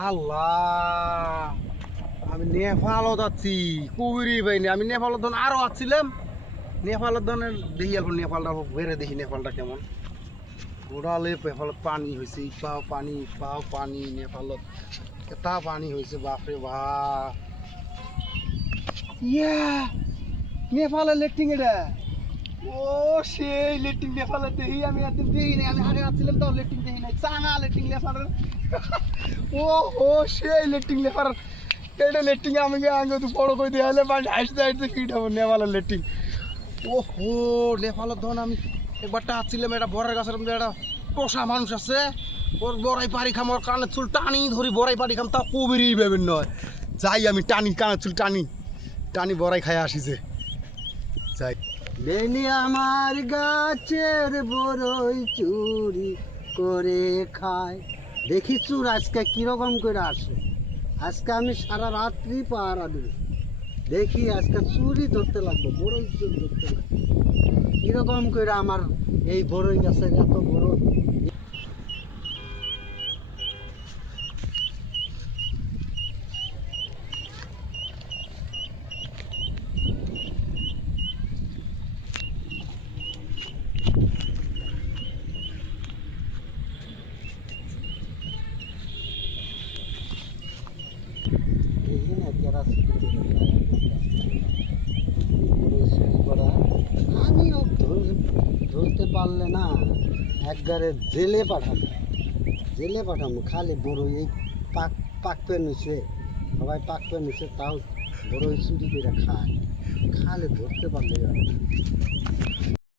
আল্লাহ, আমি নেপালও যাচ্ছি কুবিরি পাইনি। আমি নেপালের ধন আরও আসছিলাম। নেপালের ধনের দেখি এখন নেপালটা বেড়ে দেখি নেপালটা কেমন গোড়ালে নেপালত পানি হয়েছে। পাও পানি নেপালত এটা পানি হয়েছে। বাপরে বাপ, ইয়া নেপালের লেট্রিং এটা। ও সেই লেট্রিং নেপালের দেখি আমি একদিন দেখি নাই। আমি আগে আসছিলাম তাও লেট্রিং দেখি নাই। চাঙা লেট্রিং নেপালের। ও ও সেই লেট্রিং নেপালের। এটা লেট্রিং আমি আগে তো বড় করে দিয়ে হলে পানি হাসতে হাসতে কিটাবো নেপালের লেট্রিং। ও হো নেপালের ধন আমি একবারটা আসছিলাম। এটা বড়ার গাছের মধ্যে একটা পোষা মানুষ আছে। ওর বড়াই পাড়ি খাম, ওর কানের চুল টানি ধরি বড়াই পাড়ি খাম, তা কবিরই ভেবেন নয়। যাই আমি টানি কানের চুল টানি টানি বড়াই খাই আসিছে। যাই বেনি আমার গাছের বড়ই চুরি করে খায়। দেখি চুর আজকে কিরকম করে আসে। আজকে আমি সারা রাত্রি পাহারা দিই। দেখি আজকে চুরি ধরতে লাগবো, বড়ই চুর ধরতে লাগবো। কিরকম করে আমার এই বড়ই গাছের এত বড়। দেখি না কেরা আমিও ধরতে পারলে না একবারে জেলে পাঠাবো। খালি বড় এই পাকপে নিছে, সবাই পাকপে নিছে, তাও বড় চুরি করে খায়। খালি ধরতে পারলে